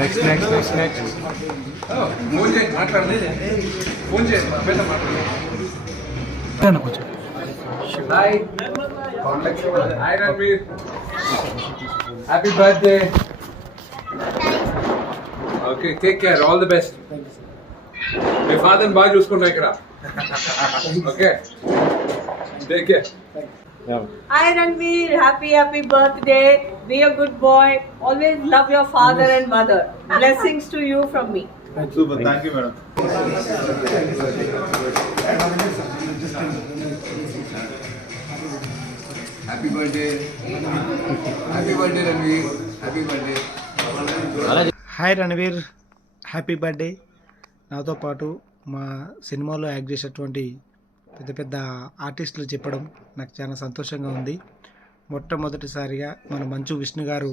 Next phone చేయండి, మాట్లాడలేదు. Phone చేయండి, అబ్బాయితో మాట్లాడలేదు. Hi hi Ranveer, happy birthday. Okay, take care, all the best. మీ ఫాదర్ని బాగా చూసుకున్నా ఇక్కడ. Okay, take care. Hi Ranveer, happy birthday. Be a good boy. Always love your father and mother. Blessings to you from me. Super, thank you, madam. Happy birthday, happy birthday Ranveer, happy birthday. Hi Ranveer, happy birthday. నాతో పాటు మా సినిమాలో act చేసేటువంటి పెద్ద పెద్ద ఆర్టిస్టులు చెప్పడం నాకు చాలా సంతోషంగా ఉంది. మొట్టమొదటిసారిగా మన మంచు విష్ణు గారు